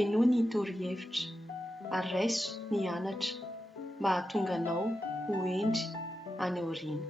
enoa ny torohevitra ary raiso ny anatra mba hahatonga anao ho endry any aoriana.